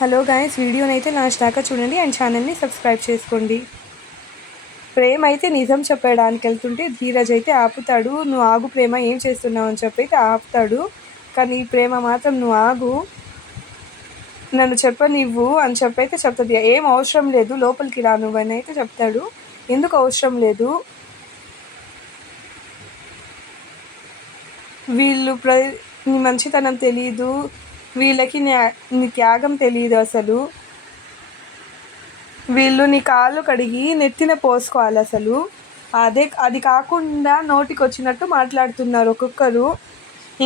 Hello guys, వీడియోనైతే last దాకా చూడండి అండ్ ఛానల్ని సబ్స్క్రైబ్ చేసుకోండి. ప్రేమ్ అయితే నిజం చెప్పడానికి వెళ్తుంటే ధీరజ్ అయితే ఆపుతాడు. నువ్వు ఆగు ప్రేమ, ఏం చేస్తున్నావు అని చెప్పి అయితే ఆపుతాడు. కానీ ప్రేమ మాత్రం నువ్వు ఆగు, నన్ను చెప్పనివ్వు అని చెప్పి అయితే చెప్తుంది. ఏం అవసరం లేదు, లోపలికి రా నువ్వు అని అయితే చెప్తాడు. ఎందుకు అవసరం లేదు, వీళ్ళు నీ మంచితనం తెలీదు, వీళ్ళకి నీ త్యాగం తెలియదు, అసలు వీళ్ళు నీ కాళ్ళు కడిగి నెత్తిన పోసుకోవాలి. అసలు అది కాకుండా నోటికి వచ్చినట్టు మాట్లాడుతున్నారు ఒక్కొక్కరు.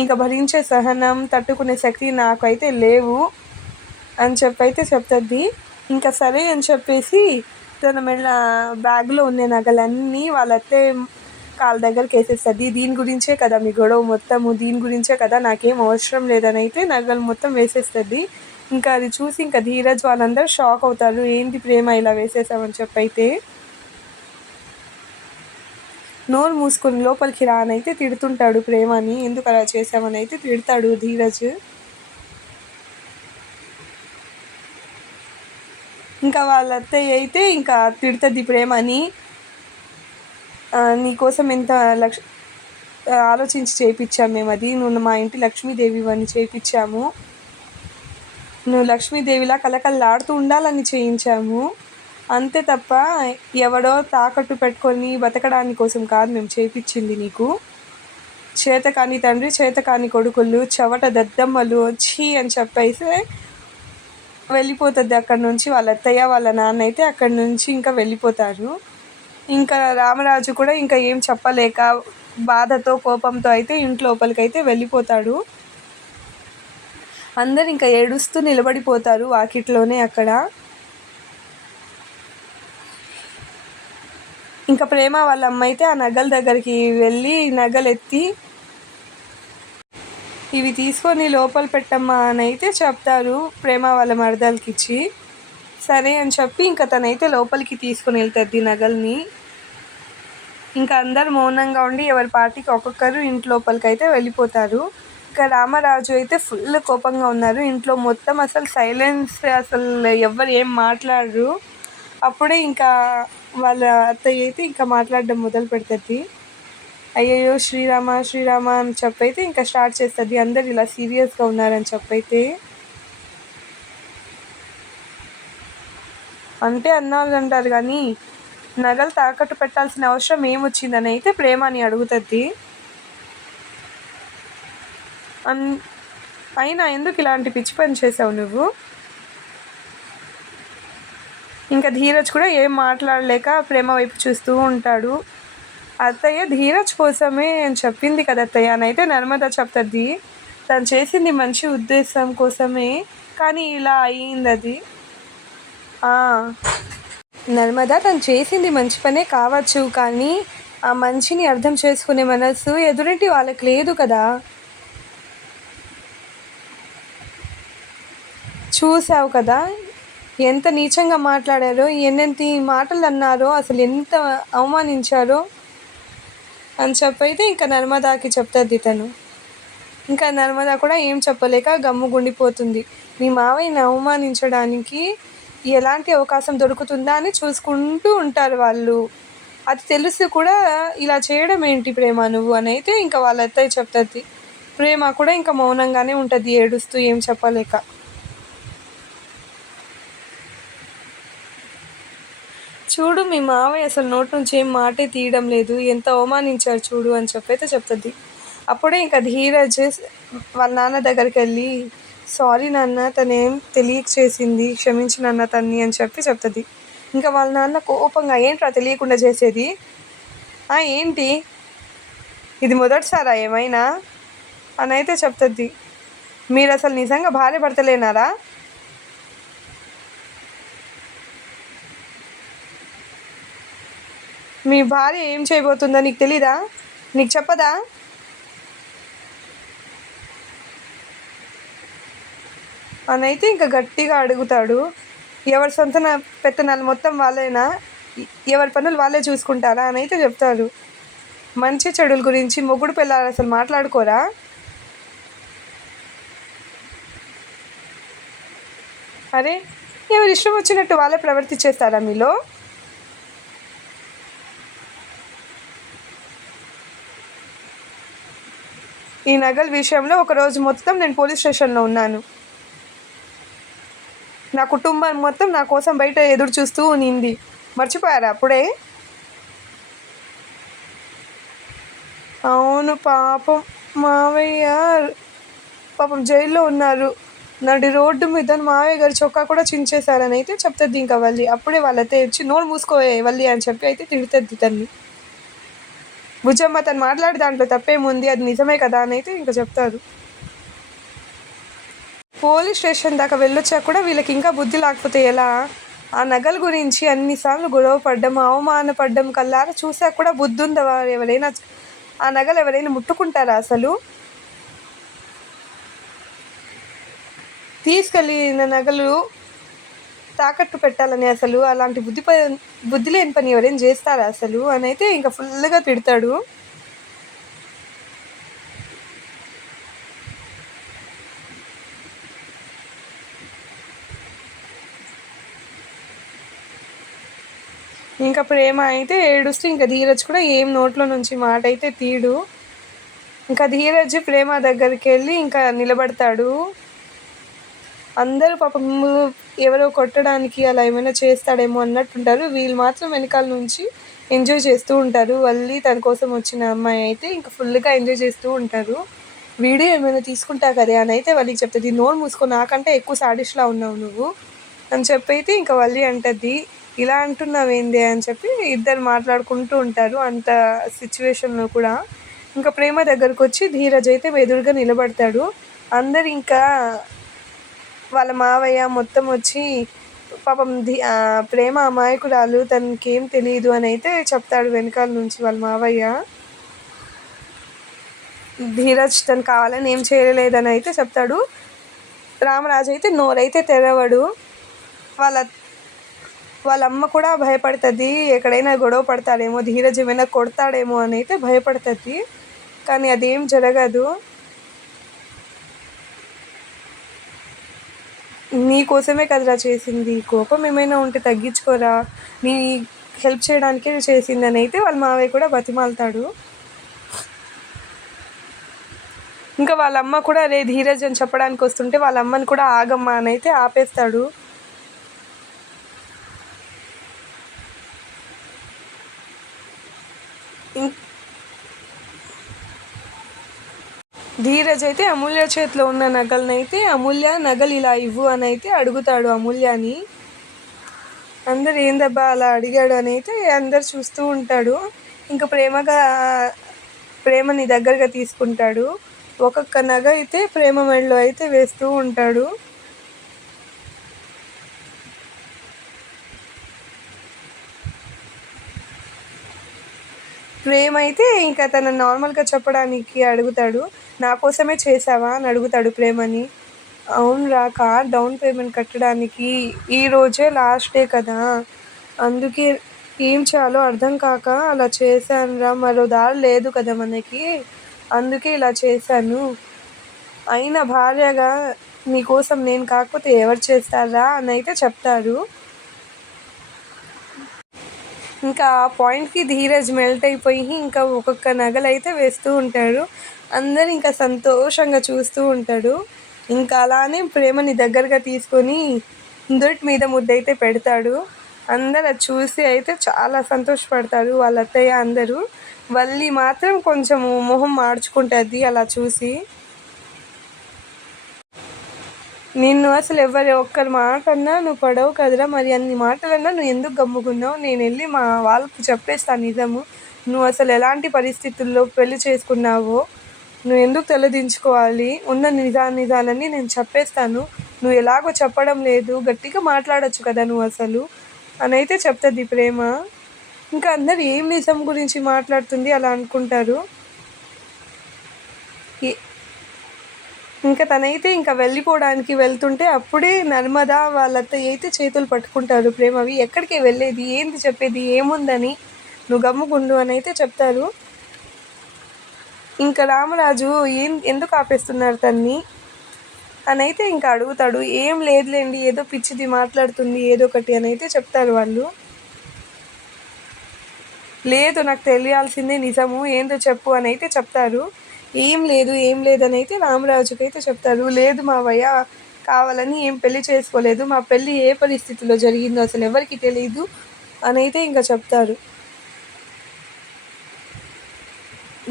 ఇంకా భరించే సహనం, తట్టుకునే శక్తి నాకైతే లేవు అని చెప్పైతే చెప్తుంది. ఇంకా సరే అని చెప్పేసి తన బ్యాగ్లో ఉన్న నగలన్నీ వాళ్ళ అత్తే కాళ్ళ దగ్గరికి వేసేస్తుంది. దీని గురించే కదా మీ గొడవ మొత్తము, దీని గురించే కదా, నాకేం అవసరం లేదని అయితే నగలు మొత్తం వేసేస్తుంది. ఇంకా అది చూసి ఇంకా ధీరజ్ వాళ్ళందరూ షాక్ అవుతారు. ఏంటి ప్రేమ ఇలా వేసేసామని చెప్పైతే. నోరు మూసుకొని లోపలికి రానైతే తిడుతుంటాడు ప్రేమని. ఎందుకు అలా చేసామని అయితే తిడతాడు ధీరజ్. ఇంకా వాళ్ళ అత్తయ్య అయితే ఇంకా తిడుతుంది ప్రేమని. నీకోసం ఎంత ఆలోచించి చేయించాము మేము, అది నువ్వు మా ఇంటి లక్ష్మీదేవి అని చేయించాము, నువ్వు లక్ష్మీదేవిలా కలకల్లాడుతూ ఉండాలని చేయించాము, అంతే తప్ప ఎవడో తాకట్టు పెట్టుకొని బతకడాని కోసం కాదు మేము చేయించింది. నీకు చేతకాని తండ్రి, చేతకాని కొడుకులు, చవట దద్దమ్మలు వచ్చి అని చెప్పేసి వెళ్ళిపోతుంది అక్కడి నుంచి. వాళ్ళ అత్తయ్య వాళ్ళ నాన్న అయితే అక్కడి నుంచి ఇంకా వెళ్ళిపోతారు. ఇంకా రామరాజు కూడా ఇంకా ఏం చెప్పలేక బాధతో కోపంతో అయితే ఇంటి లోపలికైతే వెళ్ళిపోతాడు. అందరు ఇంకా ఏడుస్తూ నిలబడిపోతారు వాకిట్లోనే అక్కడ. ఇంకా ప్రేమ వాళ్ళ అమ్మ అయితే ఆ నగల దగ్గరికి వెళ్ళి నగలు ఎత్తి ఇవి తీసుకొని లోపల పెట్టమ్మా అని అయితే చెప్తారు ప్రేమ వాళ్ళ మరదలకి ఇచ్చి. సరే అని చెప్పి ఇంకా తనైతే లోపలికి తీసుకొని వెళ్తుంది నగల్ని. ఇంకా అందరు మౌనంగా ఉండి ఎవరి పార్టీకి ఒక్కొక్కరు ఇంటి లోపలికి అయితే వెళ్ళిపోతారు. ఇంకా రామరాజు అయితే ఫుల్ కోపంగా ఉన్నారు. ఇంట్లో మొత్తం అసలు సైలెన్స్, అసలు ఎవరు ఏం మాట్లాడరు. అప్పుడే ఇంకా వాళ్ళ అత్తయ్య అయితే ఇంకా మాట్లాడడం మొదలు పెడుతుంది. అయ్యయ్యో శ్రీరామ శ్రీరామ అని చెప్పైతే ఇంకా స్టార్ట్ చేస్తుంది. అందరు ఇలా సీరియస్గా ఉన్నారని చెప్పైతే. అంటే అన్నాళ్ళు అంటారు కానీ నగలు తాకట్టు పెట్టాల్సిన అవసరం ఏమొచ్చిందని అయితే ప్రేమని అడుగుతుంది. అయినా ఎందుకు ఇలాంటి పిచ్చి పని చేసావు నువ్వు? ఇంకా ధీరజ్ కూడా ఏం మాట్లాడలేక ప్రేమ వైపు చూస్తూ ఉంటాడు. అత్తయ్య ధీరజ్ కోసమే అని చెప్పింది కదా అత్తయ్య అని అయితే నర్మద చెప్తుంది. తను చేసింది మంచి ఉద్దేశం కోసమే, కానీ ఇలా అయ్యింది అది. నర్మద తను చేసింది మంచి పనే కావచ్చు, కానీ ఆ మంచిని అర్థం చేసుకునే మనసు ఎదురింటి వాళ్ళకి లేదు కదా. చూసావు కదా ఎంత నీచంగా మాట్లాడారో, ఎన్నెంత మాటలు అన్నారో, అసలు ఎంత అవమానించారో అని చెప్పైతే ఇంకా నర్మదాకి చెప్తుంది తను. ఇంకా నర్మద కూడా ఏం చెప్పలేక గమ్ముగుండిపోతుంది. మీ మావయ్యని అవమానించడానికి ఎలాంటి అవకాశం దొరుకుతుందా అని చూసుకుంటూ ఉంటారు వాళ్ళు. అది తెలుసు కూడా ఇలా చేయడం ఏంటి ప్రేమ నువ్వు అని అయితే ఇంకా వాళ్ళ అత్తయ్య చెప్తుంది. ప్రేమ కూడా ఇంకా మౌనంగానే ఉంటుంది, ఏడుస్తూ ఏం చెప్పలేక. చూడు మీ మావయ్య అసలు నోటి నుంచి ఏం మాటే తీయడం లేదు, ఎంత అవమానించారు చూడు అని చెప్పైతే చెప్తుంది. అప్పుడే ఇంకా ధీరజ్ వాళ్ళ నాన్న దగ్గరికి వెళ్ళి సారీ నాన్న, తనేం తెలియక చేసింది, క్షమించి నాన్న తన్ని అని చెప్పి చెప్తుంది. ఇంకా వాళ్ళ నాన్న కోపంగా ఏంట్రా తెలియకుండా చేసేది, ఏంటి ఇది మొదటిసారా ఏమైనా అని అయితే చెప్తుంది. మీరు అసలు నిజంగా భార్య భర్తలేనారా? మీ భార్య ఏం చేయబోతుందో నీకు తెలీదా, నీకు చెప్పదా అని అయితే ఇంకా గట్టిగా అడుగుతాడు. ఎవరి సొంత పెత్తనాలు మొత్తం వాళ్ళేనా, ఎవరి పనులు వాళ్ళే చూసుకుంటారా అని అయితే చెప్తారు. మంచి చెడుల గురించి మొగుడు పిల్లలు అసలు మాట్లాడుకోరా? అరే, ఎవరి ఇష్టం వచ్చినట్టు వాళ్ళే ప్రవర్తించేస్తారా మీలో? ఈ నగల విషయంలో ఒకరోజు మొత్తం నేను పోలీస్ స్టేషన్లో ఉన్నాను. నా కుటుంబం మొత్తం నా కోసం బయట ఎదురు చూస్తూ ఉన్నింది. మర్చిపోయారా అప్పుడే? అవును, పాపం మావయ్య పాపం జైల్లో ఉన్నారు. నడి రోడ్డు మీద మావయ్య గారు చొక్కా కూడా చించేశారని అయితే చెప్తుంది ఇంకా వల్లి. అప్పుడే వాళ్ళైతే వచ్చి నోరు మూసుకోయే వల్లి అని చెప్పి అయితే తిడుతుంది తన్ని. భుజమ్మ తను మాట్లాడే దాంట్లో తప్పేముంది, అది నిజమే కదా అని అయితే ఇంకా చెప్తారు. పోలీస్ స్టేషన్ దాకా వెళ్ళొచ్చా కూడా వీళ్ళకి ఇంకా బుద్ధి లేకపోతే ఎలా? ఆ నగల గురించి అన్నిసార్లు గొడవ పడ్డం, అవమానపడ్డం కల్లారా చూసాక కూడా బుద్ధి ఉందా? ఎవరైనా ఆ నగలు ఎవరైనా ముట్టుకుంటారా అసలు? తీసుకెళ్ళిన నగలు తాకట్టు పెట్టాలని అసలు అలాంటి బుద్ధి లేని పని ఎవరైనా చేస్తారా అసలు అని అయితే ఇంకా ఫుల్గా తిడతాడు. ఇంకా ప్రేమ అయితే ఏడుస్తూ ఇంకా ధీరజ్ కూడా ఏం నోట్లో నుంచి మాట అయితే తీడు. ఇంకా ధీరజ్ ప్రేమ దగ్గరికి వెళ్ళి ఇంకా నిలబడతాడు. అందరూ పాపం ఎవరో కొట్టడానికి అలా ఏమైనా చేస్తాడేమో అన్నట్టుంటారు. వీళ్ళు మాత్రం వెనకాల నుంచి ఎంజాయ్ చేస్తూ ఉంటారు. వల్లి తన కోసం వచ్చిన అమ్మాయి అయితే ఇంకా ఫుల్గా ఎంజాయ్ చేస్తూ ఉంటారు. వీడియో ఏమైనా తీసుకుంటా కదా అని అయితే వాళ్ళకి చెప్తుంది. నోరు మూసుకో, నాకంటే ఎక్కువ సాడిస్ట్లా ఉన్నావు నువ్వు అని చెప్పి అయితే ఇంకా వల్లి అంటది. ఇలా అంటున్నావేంది అని చెప్పి ఇద్దరు మాట్లాడుకుంటూ ఉంటారు. అంత సిచ్యువేషన్లో కూడా ఇంకా ప్రేమ దగ్గరకు వచ్చి ధీరజ్ అయితే ఎదురుగా నిలబడతాడు. అందరు ఇంకా వాళ్ళ మావయ్య మొత్తం వచ్చి పాపం ప్రేమ అమాయకురాలు, తనకి ఏం తెలియదు అని అయితే చెప్తాడు వెనకాల నుంచి వాళ్ళ మావయ్య. ధీరజ్ తను కావాలని ఏం చేయలేదని అయితే చెప్తాడు. రామరాజు అయితే నోరైతే తెరవడు. వాళ్ళ అమ్మ కూడా భయపడుతుంది, ఎక్కడైనా గొడవ పడతాడేమో, ధీరజ్ ఏమైనా కొడతాడేమో అని అయితే భయపడుతుంది. కానీ అదేం జరగదు. నీ కోసమే కదరా చేసింది, కోపం ఏమైనా ఉంటే తగ్గించుకోరా, నీ హెల్ప్ చేయడానికే చేసింది అని అయితే వాళ్ళ మావయ్య కూడా బతిమాలుతాడు. ఇంకా వాళ్ళ అమ్మ కూడా అరే ధీరజ్ అని చెప్పడానికి వస్తుంటే వాళ్ళ అమ్మని కూడా ఆగమ్మా అని అయితే ఆపేస్తాడు. ధీరజ్ అయితే అమూల్య చేతిలో ఉన్న నగలనైతే అమూల్య నగలు ఇలా ఇవ్వు అని అయితే అడుగుతాడు అమూల్యని. అందరు ఏందబ్బా అలా అడిగాడు అని అయితే అందరు చూస్తూ ఉంటాడు. ఇంకా ప్రేమని దగ్గరగా తీసుకుంటాడు. ఒక్కొక్క నగ అయితే ప్రేమ మెడలో అయితే వేస్తూ ఉంటాడు. ప్రేమ అయితే ఇంకా తను నార్మల్గా చెప్పడానికి అడుగుతాడు. నా కోసమే చేసావా అని అడుగుతాడు ప్రేమని. అవునరా, కార్ డౌన్ పేమెంట్ కట్టడానికి ఈరోజే లాస్ట్ డే కదా, అందుకే ఏం చేయాలో అర్థం కాక అలా చేశానురా, మరో దారి లేదు కదా మనకి, అందుకే ఇలా చేశాను. అయినా భార్యగా నీకోసం నేను కాకపోతే ఎవరు చేస్తారా అని అయితే చెప్తారు. ఇంకా ఆ పాయింట్కి ధీరజ్ మెల్ట్ అయిపోయి ఇంకా ఒక్కొక్క నగలు అయితే వేస్తూ ఉంటాడు. అందరు ఇంకా సంతోషంగా చూస్తూ ఉంటాడు. ఇంకా అలానే ప్రేమని దగ్గరగా తీసుకొని నుదుటి మీద ముద్దైతే పెడతాడు. అందరు అది చూసి అయితే చాలా సంతోషపడతారు వాళ్ళ అత్తయ్య అందరూ. వల్లి మాత్రం కొంచెం మొహం మార్చుకుంటుంది అలా చూసి. నిన్ను అసలు ఒక్కరి మాట అన్నా నువ్వు పడవు కదరా, మరి అన్ని మాటలన్నా నువ్వు ఎందుకు గమ్ముకున్నావు? నేను వెళ్ళి మా వాళ్ళకి చెప్పేస్తాను నిజము, నువ్వు అసలు ఎలాంటి పరిస్థితుల్లో పెళ్లి చేసుకున్నావో, నువ్వు ఎందుకు తలదించుకోవాలి, ఉన్న నిజాలన్నీ నేను చెప్పేస్తాను, నువ్వు ఎలాగో చెప్పడం లేదు, గట్టిగా మాట్లాడచ్చు కదా నువ్వు అసలు అని అయితే చెప్తుంది ప్రేమ. ఇంకా అందరు ఏం నిజం గురించి మాట్లాడుతుంది అలా అనుకుంటారు. ఇంకా తనైతే ఇంకా వెళ్ళిపోవడానికి వెళ్తుంటే అప్పుడే నర్మదా వాళ్ళతో అయితే చేతులు పట్టుకుంటారు ప్రేమవి. ఎక్కడికి వెళ్ళేది, ఏంది చెప్పేది, ఏముందని, నువ్వు గమ్ముగుండు అని అయితే చెప్తారు. ఇంకా రామరాజు ఎందుకు ఆపేస్తున్నారు తన్ని, అని అయితే ఇంకా అడుగుతాడు. ఏం లేదులేండి, ఏదో పిచ్చిది మాట్లాడుతుంది ఏదో ఒకటి అని అయితే చెప్తారు వాళ్ళు. లేదు, నాకు తెలియాల్సిందే నిజము, ఏందో చెప్పు అని అయితే చెప్తారు. ఏం లేదు అని అయితే రామరాజుకి అయితే చెప్తారు. లేదు మావయ్య, కావాలని ఏం పెళ్లి చేసుకోలేదు, మా పెళ్ళి ఏ పరిస్థితిలో జరిగిందో అసలు ఎవరికి తెలియదు అని అయితే ఇంకా చెప్తారు.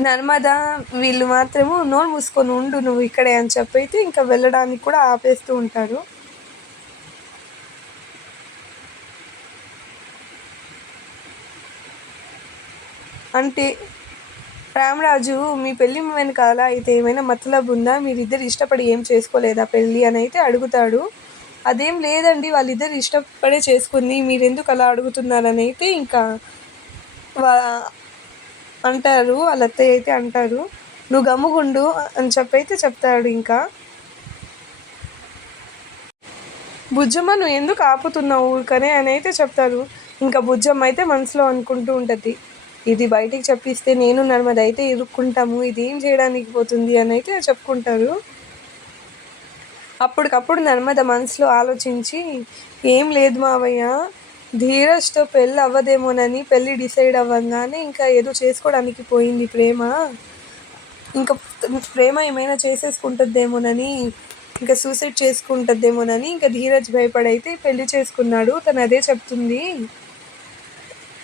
నర్మదా వీళ్ళు మాత్రము నోరు మూసుకొని ఉండు నువ్వు ఇక్కడే అని చెప్పైతే ఇంకా వెళ్ళడానికి కూడా ఆపేస్తూ ఉంటారు. అంటే రామరాజు, మీ పెళ్ళి వెనకాల అయితే ఏమైనా మతలబు ఉందా, మీరిద్దరు ఇష్టపడి ఏం చేసుకోలేదా పెళ్ళి అని అయితే అడుగుతాడు. అదేం లేదండి, వాళ్ళిద్దరు ఇష్టపడే చేసుకుని మీరెందుకు అలా అడుగుతున్నారని అయితే ఇంకా అంటారు. వాళ్ళ అత్తయ్య అయితే అంటారు. నువ్వు గమ్ముగుండు అని చెప్పైతే చెప్తాడు. ఇంకా బుజ్జమ్మ నువ్వు ఎందుకు ఆపుతున్నావు ఊరికనే అని అయితే చెప్తారు. ఇంకా బుజ్జమ్మ అయితే మనసులో అనుకుంటూ ఉంటుంది, ఇది బయటికి చెప్పిస్తే నేను నర్మద అయితే ఇరుక్కుంటాము, ఇది ఏం చేయడానికి పోతుంది అని అయితే చెప్పుకుంటారు. అప్పటికప్పుడు నర్మద మనసులో ఆలోచించి, ఏం లేదు మావయ్య, ధీరజ్తో పెళ్ళి అవ్వదేమోనని పెళ్ళి డిసైడ్ అవ్వగానే ఇంకా ఏదో చేసుకోవడానికి పోయింది ప్రేమ, ఇంకా ప్రేమ ఏమైనా చేసేసుకుంటుందేమోనని, ఇంకా సూసైడ్ చేసుకుంటుందేమోనని ఇంకా ధీరజ్ భయపడైతే పెళ్లి చేసుకున్నాడు. తను అదే చెప్తుంది,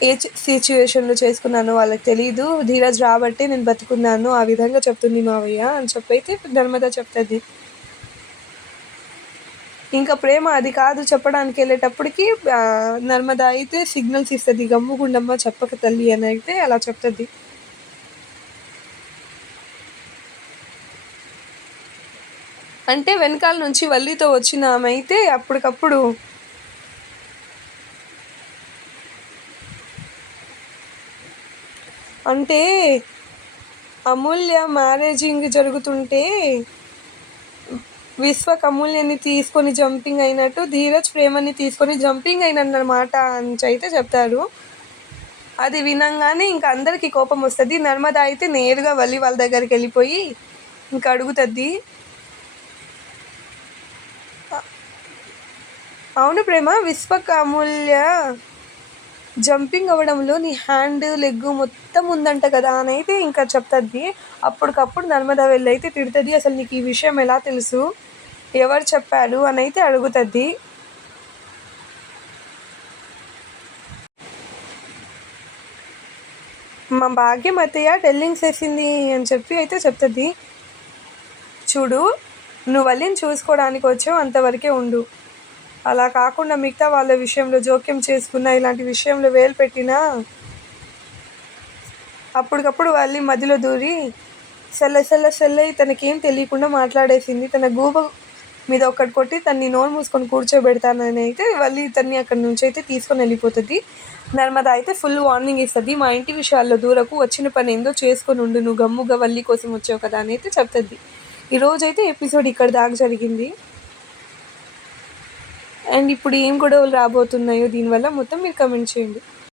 ఏ సిచ్యువేషన్లో చేసుకున్నానో వాళ్ళకి తెలీదు, ధీరజ్ రాబట్టి నేను బతుకున్నాను ఆ విధంగా చెప్తుంది మావయ్య అని చెప్పైతే నర్మద చెప్తుంది. ఇంకా ప్రేమ అది కాదు చెప్పడానికి వెళ్ళేటప్పటికి నర్మద అయితే సిగ్నల్స్ ఇస్తుంది, గమ్ముగుండమ్మ చెప్పక తల్లి అని అయితే అలా చెప్తుంది. అంటే వెనకాల నుంచి వల్లితో వచ్చిన ఆమె అయితే అప్పటికప్పుడు అంటే అమూల్య మ్యారేజింగ్ జరుగుతుంటే విశ్వక్ అమూల్యని తీసుకొని జంపింగ్ అయినట్టు ధీరజ్ ప్రేమని తీసుకొని జంపింగ్ అయినన్నమాట అని అయితే చెప్తారు. అది వినంగానే ఇంకా అందరికీ కోపం వస్తుంది. నర్మద అయితే నేరుగా వల్లి వాళ్ళ దగ్గరికి వెళ్ళిపోయి ఇంకా అడుగుతుంది, అవును ప్రేమ, విశ్వక్ అమూల్య జంపింగ్ అవ్వడంలో నీ హ్యాండ్ లెగ్ మొత్తం ఉందంట కదా అని అయితే ఇంకా చెప్తుంది. అప్పటికప్పుడు నర్మద వెళ్ళి అయితే తిడుతుంది, అసలు నీకు ఈ విషయం ఎలా తెలుసు, ఎవరు చెప్పారు అని అయితే అడుగుతుంది. మా భాగ్యం అత్తయ్య టెల్లింగ్స్ వేసింది అని చెప్పి అయితే చెప్తుంది. చూడు, నువ్వు వల్లిని చూసుకోవడానికి వచ్చావు, అంతవరకే ఉండు, అలా కాకుండా మిగతా వాళ్ళ విషయంలో జోక్యం చేసుకున్నా, ఇలాంటి విషయంలో వేలు పెట్టినా అప్పటికప్పుడు వాళ్ళి మధ్యలో దూరి సెల్లై తనకేం తెలియకుండా మాట్లాడేసింది, తన గూబ మీద ఒక్కటి కొట్టి తన్ని నోరు మూసుకొని కూర్చోబెడతానని అయితే వాళ్ళి తన్ని అక్కడి నుంచి అయితే తీసుకొని వెళ్ళిపోతుంది. నర్మద అయితే ఫుల్ వార్నింగ్ ఇస్తుంది, మా ఇంటి విషయాల్లో దూరకు, వచ్చిన పని ఏందో చేసుకొని ఉండు, నువ్వు గమ్ముగా వల్లి కోసం వచ్చావు కదా అని అయితే చెప్తుంది. ఈరోజైతే ఎపిసోడ్ ఇక్కడ దాకా జరిగింది. అండ్ ఇప్పుడు ఏం గొడవలు రాబోతున్నాయో దీనివల్ల మొత్తం మీరు కమెంట్ చేయండి.